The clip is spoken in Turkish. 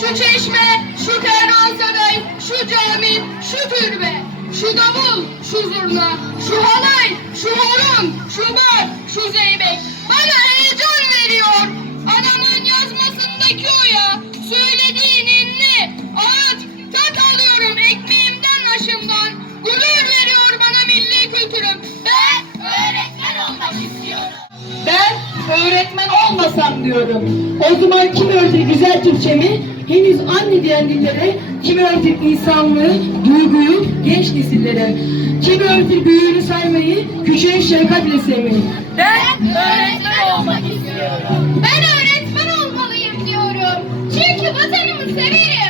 şu çeşme, şu kervansaray, şu cami, şu türbe, şu davul, şu zurna, şu halay, şu horon, şu bar, şu zeybek. Bana heyecan veriyor. Adamın yazmasındaki o ya, söylediğin inni, ağaç, tat alıyorum ekmeğimden, aşımdan. Gurur veriyor bana milli kültürüm. Ben öğretmen olmak istiyorum. Ben öğretmen olmasam diyorum. O zaman kim öğretir güzel Türkçemi? Henüz anne diyen dillere, kim öğretir insanlığı, duyguyu genç nesillere? Kim öğretir büyüğünü saymayı, küçüğe şefkatle sevmeyi? Ben öğretmen olmak istiyorum. Ben öğretmen olmalıyım diyorum. Çünkü vatanımı severim.